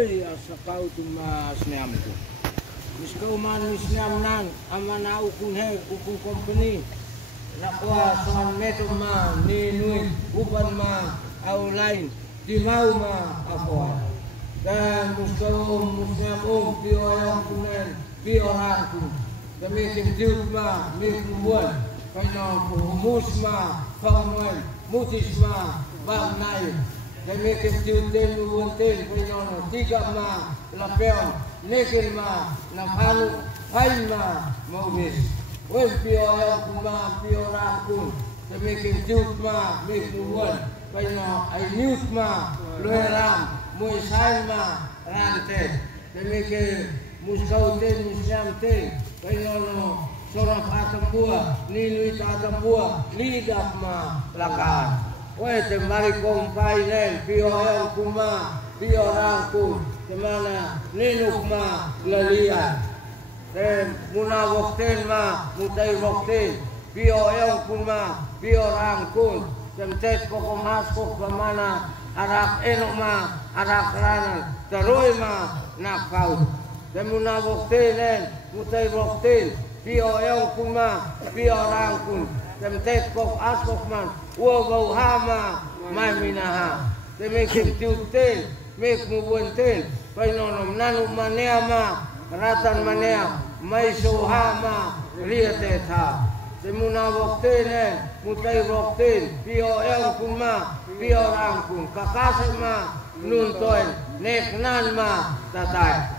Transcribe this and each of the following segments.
Oi, asa kau tu mas neam tu. Mis kau man mis neam nan, amana ukun he, ukun company. Nak kuah soal metu ma, ni nui, upan ma, au lain, di mau ma apa. Dan mis neam pio yang kunen, pio rangku. Kami tinggiut ma, mi kumbuan. Kau nak humus ma, pangmuan, mutis ma, bang naik. Kami tinggiutin muuntin, kau nak tiga ma, lapion, nekin ma, nampanu, hain ma, maubis. Wen pio yang kuma, pio rangkun. Kami tinggiut ma, mi kumbuan. Kau nak ayut ma, loeram, muisain ma, rantet. Kami muskautin, musyamtin. Kaya sorang atambua, niluit atambua, lidak ma lakaan. Weh temari kompai nen, pio yang kuma, pio rangkun, temana ninuk ma lalian. Tem muna wokten ma, mutai wokten, pio yang kuma, pio rangkun. Tem tet pokok maskok kemana, arak enok ma, arak ranan, teroi ma nakau. Temuna wokten mutai wokten, pio yang kuma, pio rangkun, temtet kok askok man, bau hama, mai minaha, temekim tiuten, mek mubuenten, painonom nanu manea ma, ratan manea, mai sohama, liatetha. Temuna wokten mutai wokten, pio yang kuma, pio rangkun, kakase ma, nuntoen, neknan ma, tatai.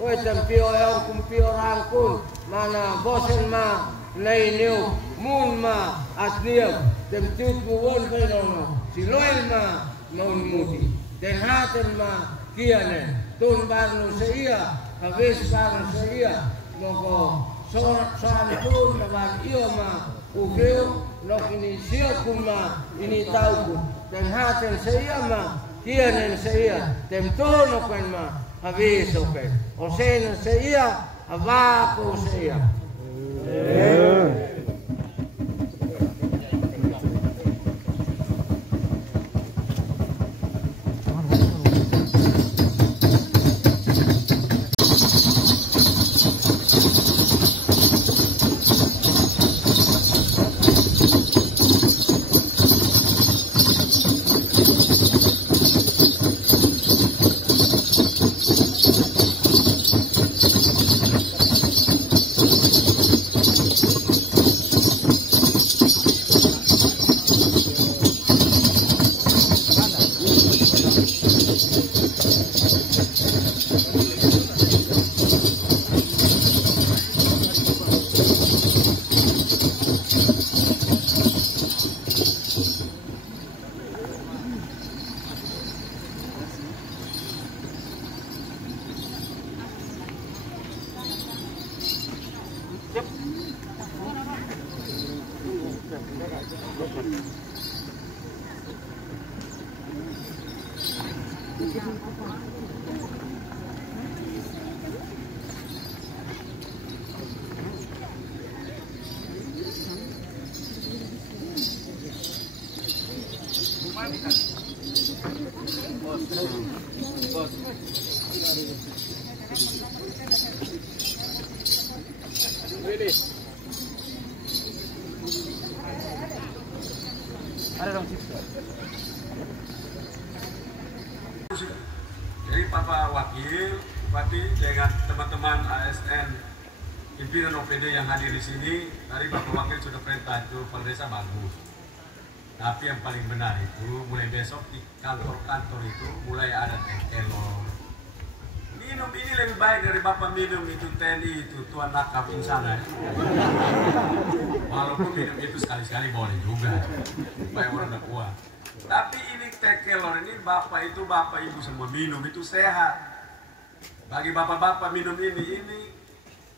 Oi tempio yang kumpio rangkun mana bosen ma nei new mun ma asniam temput muwon kainono siloel ma maun muti den haten ma kiane tun barnu seia habis barnu seia moko soan tun kawan iyo ma ukeu nok ini siapun ma ini tahu den haten seia ma kiane seia tempto noken ma habis oke, osen seia, abako seia. Jadi Bapak Wakil Bupati dengan teman-teman ASN pimpinan OPD yang hadir di sini, tadi Bapak Wakil sudah perintah itu kepala desa bagus. Tapi yang paling benar itu mulai besok di kantor-kantor itu mulai ada tekelor. Minum ini lebih baik dari Bapak minum itu TNI itu tuan nakap insana. Walaupun minum itu sekali-sekali boleh juga supaya orang tak kuat. Tapi ini tekelor ini Bapak itu Bapak Ibu semua minum itu sehat. Bagi Bapak-bapak minum ini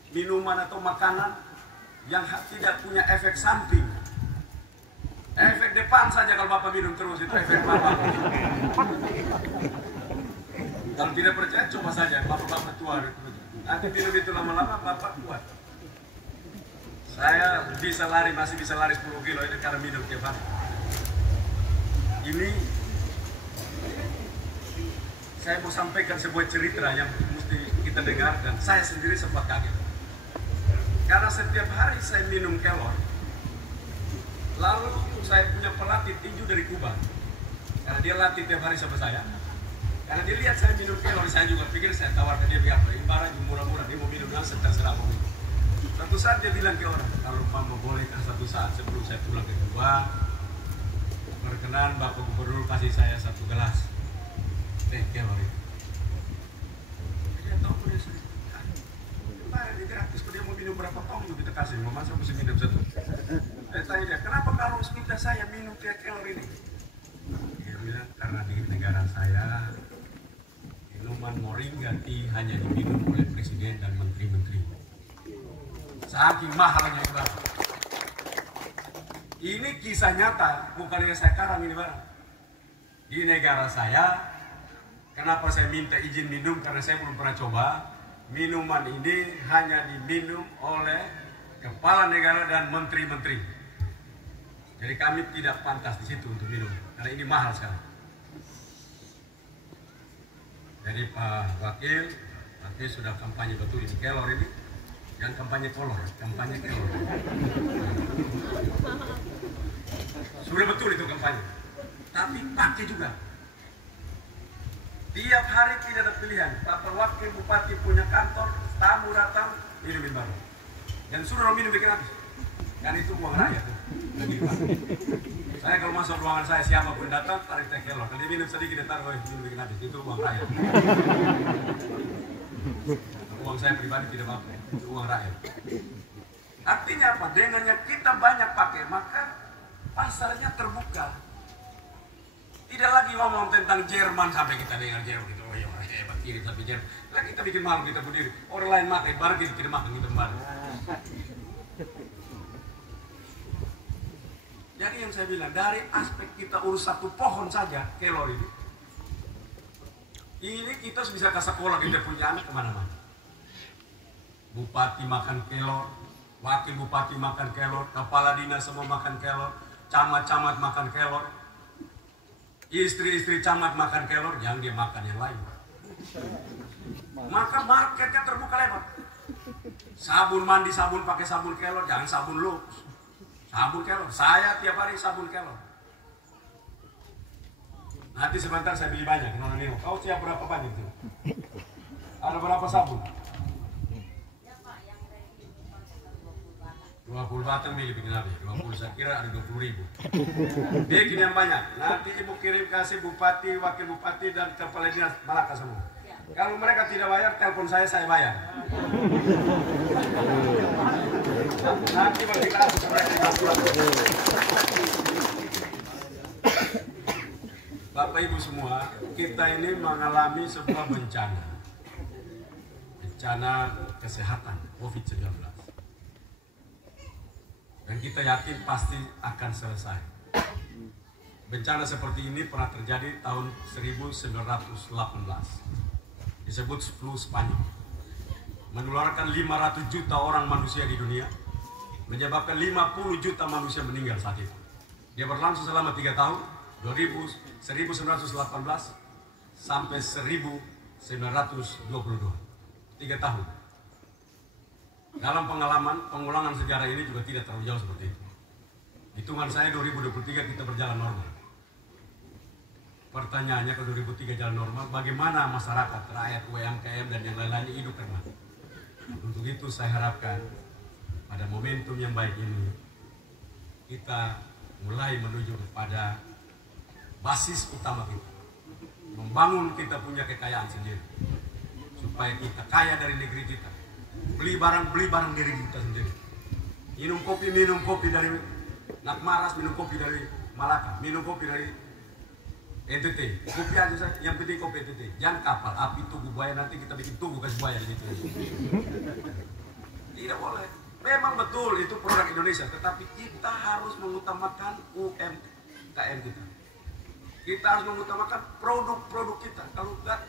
minuman atau makanan yang tidak punya efek samping. Efek depan saja kalau Bapak minum terus itu efek Bapak. Kalau tidak percaya coba saja Bapak-bapak tua itu. Nanti minum itu lama-lama Bapak kuat. Saya bisa lari, masih bisa lari 10 kilo ini karena minum tiap hari. Ini saya mau sampaikan sebuah cerita yang mesti kita dengar dan saya sendiri sempat kaget. Karena setiap hari saya minum kelor, lalu saya punya pelatih tinju dari Kuba. Karena dia latih tiap hari sama saya. Karena dia lihat saya minum kelor, saya juga pikir saya tawarkan dia biar ini barang murah-murah, dia mau minum langsung terserah mau minum. Satu saat dia bilang ke orang, kalau Mama boleh kan satu saat sebelum saya pulang ke Kuba, berkenan Bapak Gubernur kasih saya 1 gelas teh kelor itu. Dia tahu dia sudah dia gratis, kalau dia mau minum berapa tong juga kita kasih, mau masa mesti minum 1. Saya tanya dia, kenapa kalau minta saya minum teh kelor ini? Dia bilang, karena di negara saya minuman moringa tea hanya diminum oleh presiden dan menteri-menteri. Saking mahalnya Ibarat. Ini kisah nyata, bukan yang saya karang ini Ibarat. Di negara saya, kenapa saya minta izin minum? Karena saya belum pernah coba. Minuman ini hanya diminum oleh kepala negara dan menteri-menteri. Jadi kami tidak pantas di situ untuk minum, karena ini mahal sekali. Jadi Pak Wakil, nanti sudah kampanye betul ini kelor ini, jangan kampanye kolor, kampanye kelor. Sudah betul itu kampanye, tapi pakai juga. Tiap hari tidak ada pilihan. Pak Wakil Bupati punya kantor, tamu datang, minum baru. Dan suruh minum bikin habis. Kan itu uang rakyat. Saya kalau masuk ruangan saya, siapapun datang, tarik teh kelor. Kalau dia minum sedikit, dia taruh, minum bikin habis. Itu uang rakyat. Uang saya pribadi tidak apa-apa. Itu uang rakyat. Artinya apa? Dengannya kita banyak pakai, maka pasarnya terbuka. Tidak lagi ngomong tentang Jerman sampai kita dengar Jerman gitu, oh ya hebat kirim sampai Jerman. Lah kita bikin malu kita berdiri. Orang lain makan, baru kita tidak makan kita kembali. Jadi yang saya bilang dari aspek kita urus 1 pohon saja kelor ini kita bisa ke sekolah kita punya anak kemana-mana. Bupati makan kelor, wakil bupati makan kelor, kepala dinas semua makan kelor, camat-camat makan kelor. Istri-istri camat makan kelor, yang dia makan yang lain. Maka marketnya terbuka lebar. Sabun mandi, sabun pakai sabun kelor, jangan sabun Lux. Sabun kelor, saya tiap hari sabun kelor. Nanti sebentar saya beli banyak, Nona Nino. Kau siap berapa banyak itu? Ada berapa sabun? 20 batang milih bikin habis, 20 saya kira ada 20.000. Bikin yang banyak. Nanti ibu kirim kasih bupati, wakil bupati dan kepala dinas Malaka semua. Kalau mereka tidak bayar, telepon saya bayar. Nanti bagi kasus mereka. Bapak Ibu semua, kita ini mengalami sebuah bencana. Bencana kesehatan COVID-19. Dan kita yakin pasti akan selesai. Bencana seperti ini pernah terjadi tahun 1918. Disebut flu Spanyol. Menularkan 500 juta orang manusia di dunia. Menyebabkan 50 juta manusia meninggal saat itu. Dia berlangsung selama 3 tahun. 1918 sampai 1922. 3 tahun. Dalam pengulangan sejarah ini juga tidak terlalu jauh seperti itu. Hitungan saya 2023 kita berjalan normal. Pertanyaannya ke 2003 jalan normal, bagaimana masyarakat, rakyat, UMKM dan yang lain-lainnya hidup tenang. Untuk itu saya harapkan pada momentum yang baik ini kita mulai menuju kepada basis utama kita. Membangun kita punya kekayaan sendiri. Supaya kita kaya dari negeri kita. Beli barang dari kita sendiri. Minum kopi dari Nakmaras, minum kopi dari Malaka, minum kopi dari NTT. Kopi aja saya, yang penting kopi NTT. Jangan kapal, api tugu buaya, nanti kita bikin tugu kasih buaya di situ. Tidak boleh. Memang betul itu produk Indonesia, tetapi kita harus mengutamakan UMKM kita. Kita harus mengutamakan produk-produk kita. Kalau tidak,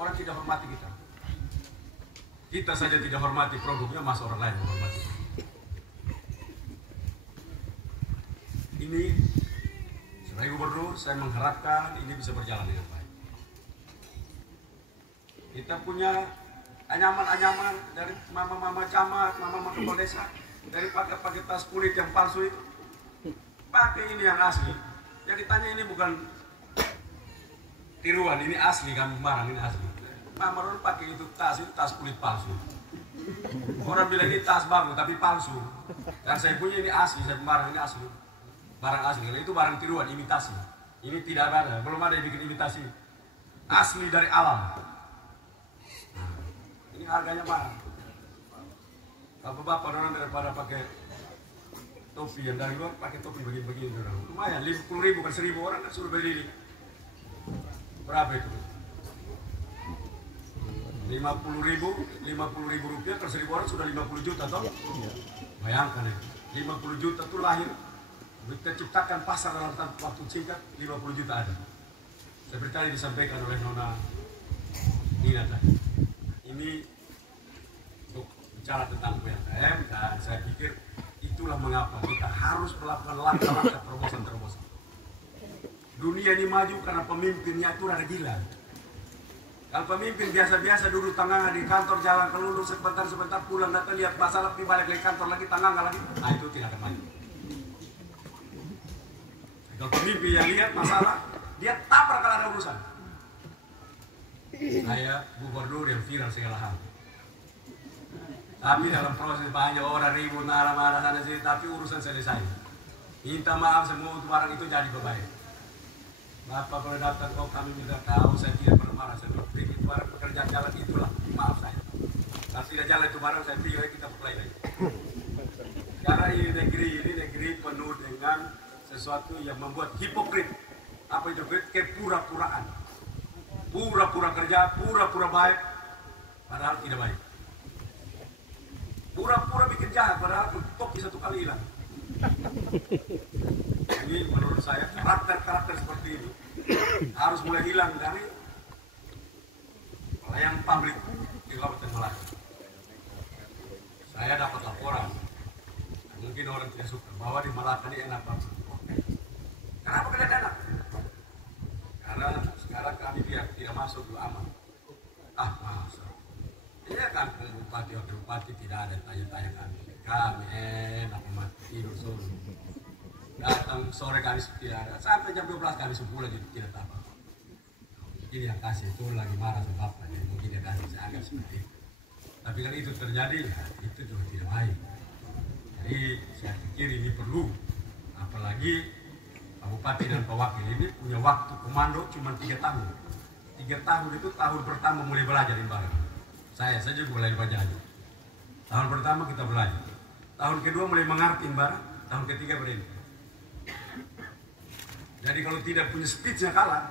orang tidak hormati kita. Kita saja tidak hormati produknya, masa orang lain menghormati. Ini sebagai gubernur, saya mengharapkan ini bisa berjalan dengan baik. Kita punya anyaman-anyaman dari mama-mama camat, mama-mama kepala desa, dari pakai tas kulit yang palsu itu. Pakai ini yang asli. Jadi tanya ini bukan tiruan, ini asli kan, barang ini asli. Mama orang pakai itu tas kulit palsu. Orang bilang ini tas baru tapi palsu. Dan saya punya ini asli, saya barang ini asli. Barang asli, itu barang tiruan, imitasi. Ini tidak ada, belum ada yang bikin imitasi. Asli dari alam. Nah, ini harganya mahal. Bapak-bapak orang daripada pakai topi yang dari luar, pakai topi begini-begini orang. Lumayan, 50.000 kan 1.000 orang kan suruh beli ini. Berapa itu? 50.000 rupiah per 1.000 orang sudah 50 juta toh? Bayangkan ya, 50 juta itu lahir. Kita ciptakan pasar dalam waktu singkat, 50 juta ada. Seperti tadi disampaikan oleh Nona Nina tadi. Ini untuk bicara tentang UMKM, dan saya pikir itulah mengapa kita harus melakukan langkah-langkah terobosan-terobosan. Dunia ini maju karena pemimpinnya itu rada gila. Kalau pemimpin biasa-biasa duduk tanganga di kantor, jalan kelulu sebentar-sebentar, pulang datang lihat masalah, pergi balik lagi kantor lagi, tanganga lagi, nah itu tidak akan maju. Kalau pemimpin yang lihat masalah, dia tabrak kalau ada urusan. Saya gubernur yang viral segala hal. Tapi dalam proses banyak orang ribut, marah-marah sana sini, tapi urusan selesai. Minta maaf semua untuk barang itu jadi baik. Bapak boleh datang, kok kami minta tahu, saya tidak pernah marah. Saya pikir itu barang pekerjaan jalan itulah, maaf saya. Kalau tidak jalan itu barang, saya pikir kita mulai lagi. Karena ini negeri penuh dengan sesuatu yang membuat hipokrit. Apa itu? Kepura-puraan. Pura-pura kerja, pura-pura baik, padahal tidak baik. Pura-pura bikin jahat, padahal topi satu kali hilang. Ini menurut saya karakter seperti ini harus mulai hilang dari pelayan publik di Kabupaten Melaka. Saya dapat laporan, mungkin orang tidak suka, bahwa di Melaka ini enak banget. Kenapa kalian enak? Karena sekarang kami tidak masuk dulu aman. Masa? Iya kan, bupati wakil bupati tidak ada tanya-tanya kami. Kami enak mati tidur sore. Datang sore kami tidak ada, sampai jam 12 kami sepulang jadi tidak apa. Mungkin yang kasih itu lagi marah sama bapak, jadi mungkin dia kasih saya agak seperti itu. Tapi kalau itu terjadi, ya itu juga tidak baik. Jadi saya pikir ini perlu, apalagi Pak Bupati dan Pak Wakil ini punya waktu komando cuma 3 tahun. 3 tahun itu tahun pertama mulai belajar di barang. Saya saja mulai belajar. Tahun pertama kita belajar. Tahun kedua mulai mengerti barang. Tahun ketiga berhenti. Jadi kalau tidak punya speednya kalah,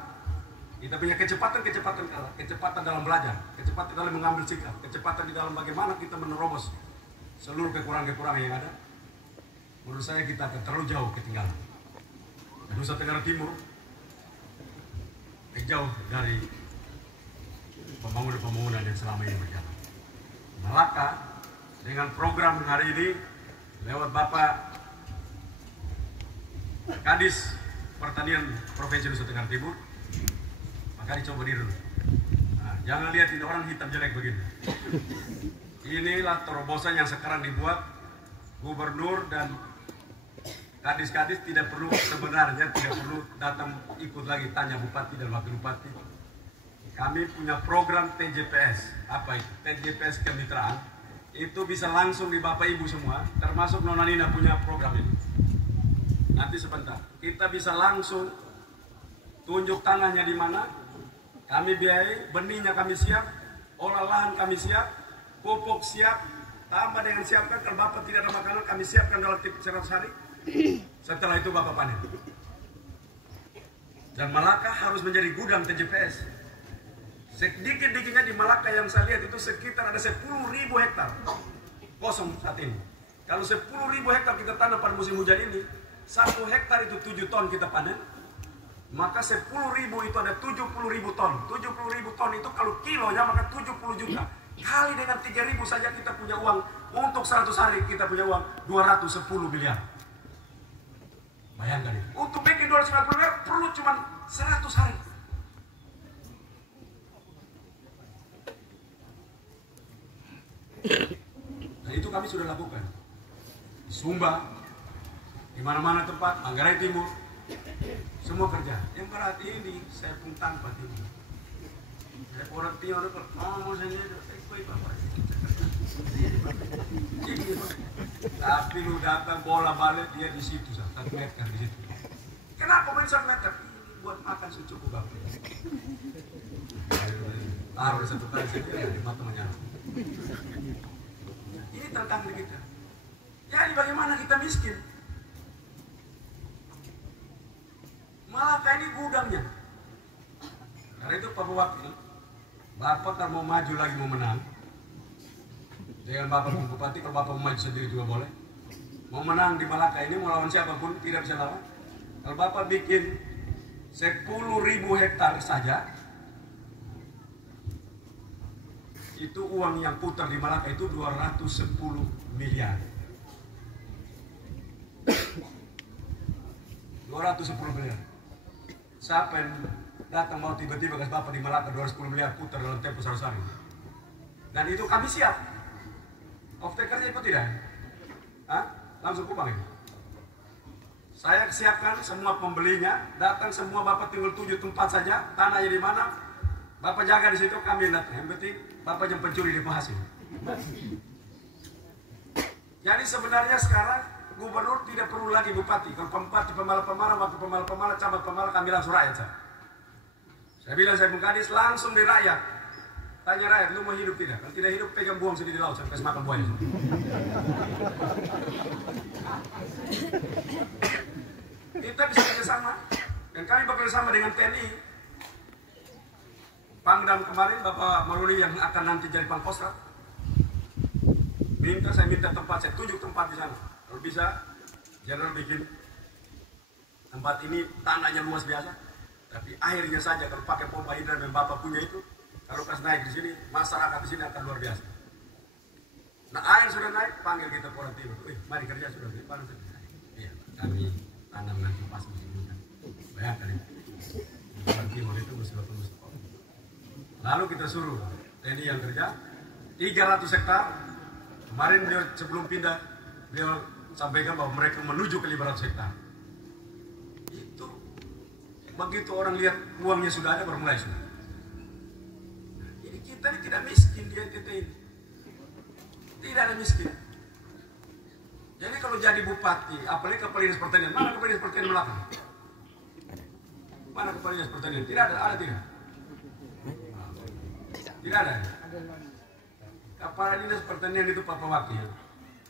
kita punya kecepatan kalah, kecepatan dalam belajar, kecepatan dalam mengambil sikap, kecepatan di dalam bagaimana kita menerobos seluruh kekurangan-kekurangan yang ada. Menurut saya kita akan terlalu jauh ketinggalan. Nusa Tenggara Timur jauh dari pembangunan yang selama ini berjalan. Melaka dengan program hari ini lewat Bapak Kadis Pertanian Provinsi Nusa Tenggara Timur, maka dicoba diri dulu. Nah, jangan lihat ini orang hitam jelek begini. Inilah terobosan yang sekarang dibuat gubernur dan kadis-kadis tidak perlu datang ikut lagi tanya bupati dan wakil bupati. Kami punya program TJPS. Apa itu? TJPS kemitraan. Itu bisa langsung di Bapak Ibu semua, termasuk Nona Nina punya program ini. Nanti sebentar, kita bisa langsung tunjuk tanahnya di mana, kami biayai, benihnya kami siap, olah lahan kami siap, pupuk siap, tambah dengan siapkan, kalau Bapak tidak ada makanan kami siapkan dalam 100 hari. Setelah itu Bapak panen. Dan Melaka harus menjadi gudang TJPS. Sedikit-dikitnya di Melaka yang saya lihat itu sekitar ada 10.000 hektar kosong saat ini. Kalau 10.000 hektar kita tanam pada musim hujan ini, 1 hektar itu 7 ton kita panen, maka 10.000 itu ada 70.000 ton. 70.000 ton itu kalau kilonya maka 70 juta. Kali dengan 3.000 saja kita punya uang. Untuk 100 hari kita punya uang 210 miliar. Bayangkan itu. Untuk bikin 250 miliar perlu cuma 100 hari. itu kami sudah lakukan. Sumba, di mana-mana tempat, Manggarai Timur, semua kerja. Yang berarti ini saya pun tanpa timur. Saya orang timur itu, mau saya itu, tapi lu datang bola balik dia di situ 1 meter di situ. Kenapa main 1 meter? Ini buat makan secukup apa? Taruh 1 kali saja ya di mata menyala. Ini tentang kita. Jadi bagaimana kita miskin? Malaka ini gudangnya. Karena itu Pak Wakil, Bapak kalau mau maju lagi mau menang, dengan Bapak Bupati, kalau Bapak mau maju sendiri juga boleh. Mau menang di Malaka ini, mau lawan siapapun tidak bisa lawan. Kalau Bapak bikin 10.000 hektar saja, itu uang yang putar di Malaka itu 210 miliar. 210 miliar. Siapa yang datang mau tiba-tiba ke Bapak di Malaka 210 miliar putar dalam tempo 100 hari? Dan itu kami siap. Off-takernya ikut tidak? Hah? Langsung kupang ini. Saya siapkan semua pembelinya, datang semua Bapak tinggal 7 tempat saja, tanahnya di mana, Bapak jaga di situ, kami datang. Yang penting Bapak yang pencuri di hasil. Jadi sebenarnya sekarang gubernur tidak perlu lagi bupati. Kalau bupati pemalas-pemalas, waktu pemalas-pemalas, camat pemalas, kami langsung rakyat. Saya bilang saya Bung Kadis langsung di rakyat. Tanya rakyat, lu mau hidup tidak? Kalau tidak hidup, pegang buang sendiri di laut, saya kasih makan buaya. Kita bisa kerjasama. Dan kami bekerjasama dengan TNI. Pangdam kemarin, Bapak Maruli yang akan nanti jadi Pangkostrat. Saya minta tempat, saya tunjuk tempat di sana. Kalau bisa, jangan bikin tempat ini tanahnya luas biasa. Tapi airnya saja, kalau pakai pompa hidran yang Bapak punya itu, kalau pas naik di sini, masyarakat di sini akan luar biasa. Nah air sudah naik, panggil kita orang timur. Mari kerja sudah. Iya, kami tanam nanti pas musim hujan. Bayangkan ini. Orang timur itu bersebut. Lalu kita suruh TNI yang kerja 300 hektar. Kemarin dia sebelum pindah, beliau sampaikan bahwa mereka menuju ke 500 hektar. Itu begitu orang lihat uangnya sudah ada, baru mulai sudah. Kita ini tidak miskin di NTT ini. Tidak ada miskin. Jadi kalau jadi bupati, apalagi kepala dinas pertanian, mana kepala dinas pertanian Melaka? Mana kepala dinas pertanian? Tidak ada tidak? Tidak ada. Kepala dinas pertanian itu Pak Wakil.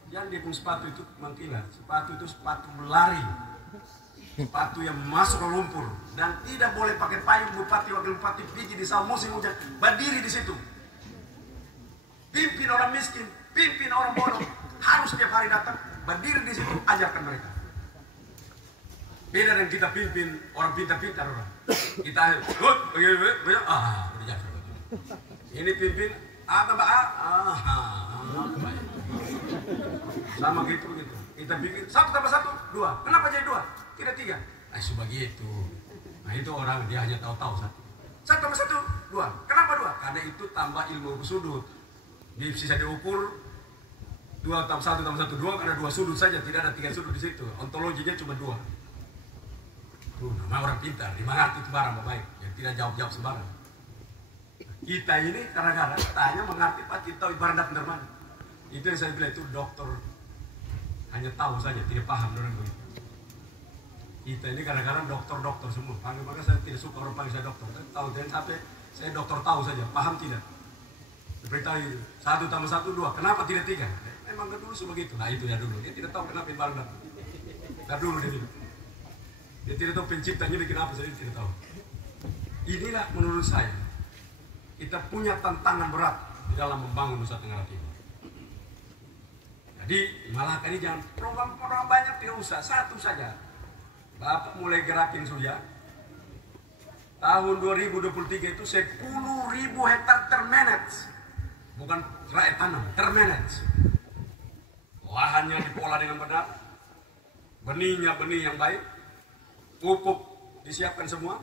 Yang dia pun sepatu itu mengkilat. Sepatu itu sepatu melari. Sepatu yang masuk ke lumpur dan tidak boleh pakai payung. Bupati wakil bupati pergi di saat musim hujan berdiri di situ. Pimpin orang miskin, pimpin orang bodoh, harus setiap hari datang berdiri di situ, ajarkan mereka. Beda dengan kita pimpin orang pintar-pintar orang. Kita ini pimpin tambah sama gitu. Kita bikin 1 tambah 1 2. Kenapa jadi 2? Tidak 3. Begitu. Nah itu orang dia hanya tahu-tahu 1. 1 tambah 1 2. Kenapa 2? Karena itu tambah ilmu sudut. Bisa diukur 2 tambah 1 tambah 1 2 karena 2 sudut saja, tidak ada 3 sudut di situ. Ontologinya cuma 2. Nama orang pintar, dimengerti itu barang baik, yang tidak jawab-jawab sembarang. Kita ini kadang-kadang tanya mengerti Pak, kita tahu ibarat benar mana. Itu yang saya bilang itu dokter hanya tahu saja, tidak paham orang begitu. Kita ini kadang-kadang dokter semua. Maka saya tidak suka orang panggil saya dokter. Saya tahu dan sampai saya dokter tahu saja, paham tidak. Seperti tadi 1 tambah 1 2. Kenapa tidak 3? Memang dulu sebegitu. Nah itu ya dulu. Dia tidak tahu kenapa ibarat. Dari dulu dia bilang. Dia tidak tahu penciptanya bikin apa, saya tidak tahu. Inilah menurut saya kita punya tantangan berat di dalam membangun Nusa Tenggara Timur. Jadi Malaka ini jangan program banyak, tidak usah, 1 saja. Bapak mulai gerakin sudah. Tahun 2023 itu 10.000 hektar termanage. Bukan rakyat tanam, termanage. Lahannya dipola dengan benar. Benihnya benih yang baik. Pupuk disiapkan semua.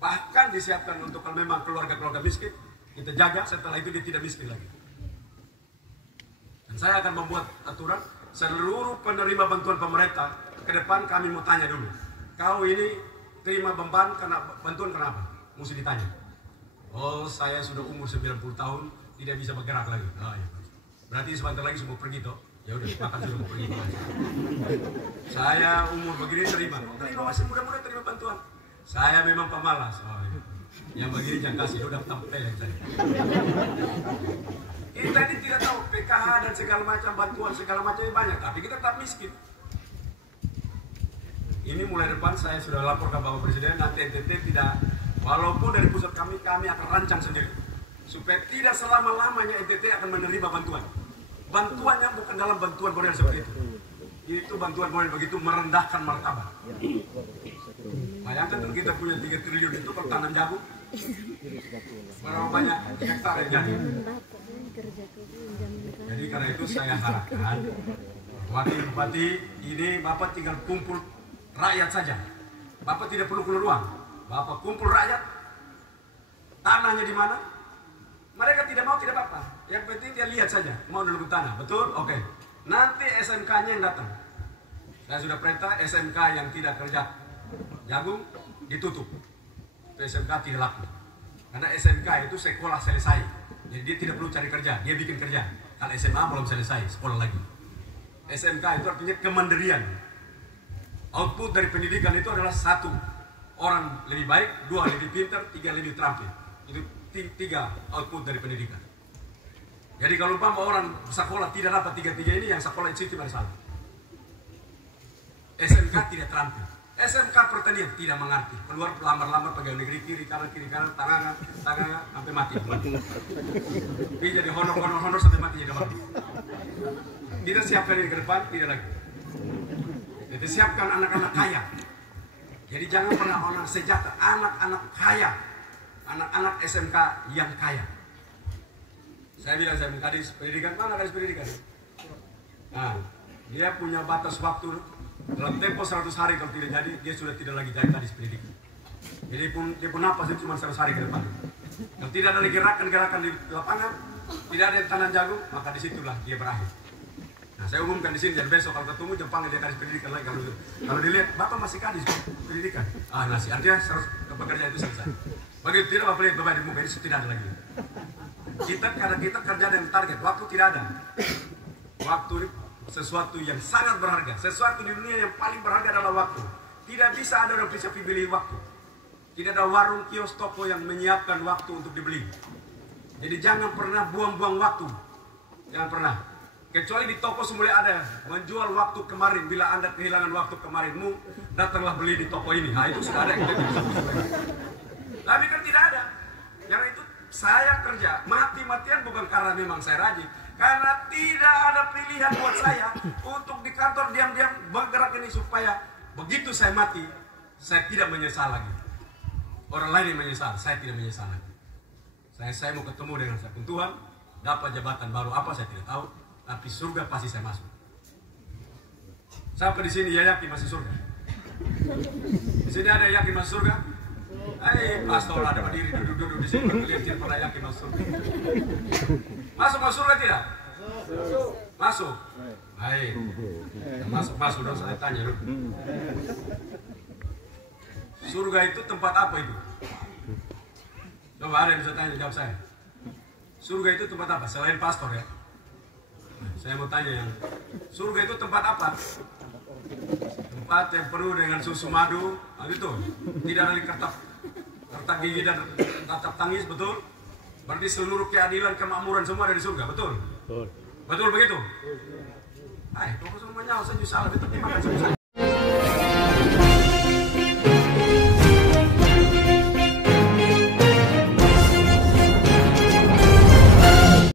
Bahkan disiapkan untuk kalau memang keluarga-keluarga miskin, kita jaga, setelah itu dia tidak miskin lagi. Dan saya akan membuat aturan seluruh penerima bantuan pemerintah ke depan. Kami mau tanya dulu, kau ini terima beban karena bantuan kenapa? Mesti ditanya. Oh, saya sudah umur 90 tahun, tidak bisa bergerak lagi. Oh, ya. Berarti sebentar lagi semua pergi toh. Ya udah, makan sudah mau pergi. Saya umur begini terima masih muda-muda terima bantuan. Saya memang pemalas. Oh, ya. Yang begini jangan kasih, udah tampil yang saya. Kita ini tidak tahu PKH dan segala macam bantuan segala macam banyak, tapi kita tetap miskin. Ini mulai depan saya sudah laporkan Bapak Presiden, nanti NTT tidak, walaupun dari pusat kami akan rancang sendiri supaya tidak selama-lamanya NTT akan menerima bantuan. Bantuannya bukan dalam bantuan model seperti itu. Itu bantuan model begitu merendahkan martabat. Bayangkan kalau kita punya 3 triliun itu kalau tanam jagung, berapa banyak hektar yang jadi. Jadi karena itu saya harapkan Wakil Bupati ini Bapak tinggal kumpul rakyat saja. Bapak tidak perlu keluar ruang. Bapak kumpul rakyat, tanahnya di mana. Mereka tidak mau, tidak apa-apa. Yang penting dia lihat saja, mau dulu tanah, betul? Oke. Nanti SMK-nya yang datang. Saya sudah perintah SMK yang tidak kerja jagung ditutup. Itu SMK tidak laku. Karena SMK itu sekolah selesai. Jadi dia tidak perlu cari kerja, dia bikin kerja. Kalau SMA belum selesai, sekolah lagi. SMK itu artinya kemandirian. Output dari pendidikan itu adalah 1, orang lebih baik, 2 lebih pintar, 3 lebih terampil. Itu 3 output dari pendidikan. Jadi kalau umpama orang sekolah tidak dapat 3-3 ini, yang sekolah itu salah. SMK tidak terampil. SMK pertanian tidak mengerti. Keluar lamar-lamar pegawai negeri kiri kanan, tangan sampai mati. Dia jadi honor sampai mati jadi mati. Kita siapkan ini ke depan, tidak lagi. Kita siapkan anak-anak kaya. Jadi jangan pernah orang sejahtera, anak-anak kaya. Anak-anak SMK yang kaya. Saya bilang, saya kadis pendidikan, mana kadis pendidikan? Nah, dia punya batas waktu. Dalam tempo 100 hari kalau tidak jadi, dia sudah tidak lagi jadi kadis pendidikan. Jadi dia pun napas itu cuma 100 hari ke depan. Kalau tidak ada lagi gerakan-gerakan di lapangan, tidak ada yang tanam jagung, maka disitulah dia berakhir. Nah, saya umumkan di sini, dan besok kalau ketemu Jepang dia kadis pendidikan lagi. Kalau dilihat, Bapak masih kadis pendidikan. Nasi artinya pekerjaan itu selesai. Begitu tidak Bapak lihat Bapak di muka ini tidak ada lagi. Karena kita kerja dengan target, waktu tidak ada. Waktu sesuatu yang sangat berharga. Sesuatu di dunia yang paling berharga adalah waktu. Tidak bisa ada orang bisa pilih waktu. Tidak ada warung, kios, toko yang menyiapkan waktu untuk dibeli. Jadi jangan pernah buang-buang waktu. Jangan pernah. Kecuali di toko semula ada menjual waktu kemarin. Bila Anda kehilangan waktu kemarinmu, datanglah beli di toko ini. Nah, itu sudah ada. Tapi kan tidak ada. Karena itu saya kerja mati-matian bukan karena memang saya rajin. Karena tidak ada pilihan buat saya untuk di kantor diam-diam bergerak ini supaya begitu saya mati, saya tidak menyesal lagi. Orang lain yang menyesal, saya tidak menyesal lagi. Saya mau ketemu dengan saya pun Tuhan, dapat jabatan baru apa saya tidak tahu, tapi surga pasti saya masuk. Siapa di sini ya yakin masuk surga? Di sini ada yang yakin masuk surga? Pastor ada berdiri duduk-duduk di sini berkeliling pernah yakin masuk surga. Masuk surga tidak? Masuk. Baik. Masuk dong saya tanya dulu. Surga itu tempat apa itu? Coba ada yang bisa tanya jawab saya. Surga itu tempat apa? Selain pastor ya. Saya mau tanya yang surga itu tempat apa? Tempat yang penuh dengan susu madu, gitu. Tidak ada kertas gigi dan tatap tangis, betul? Berarti seluruh keadilan, kemakmuran semua ada di surga, betul? Betul begitu? Kok semua nyawa saya salah, tapi makan susah.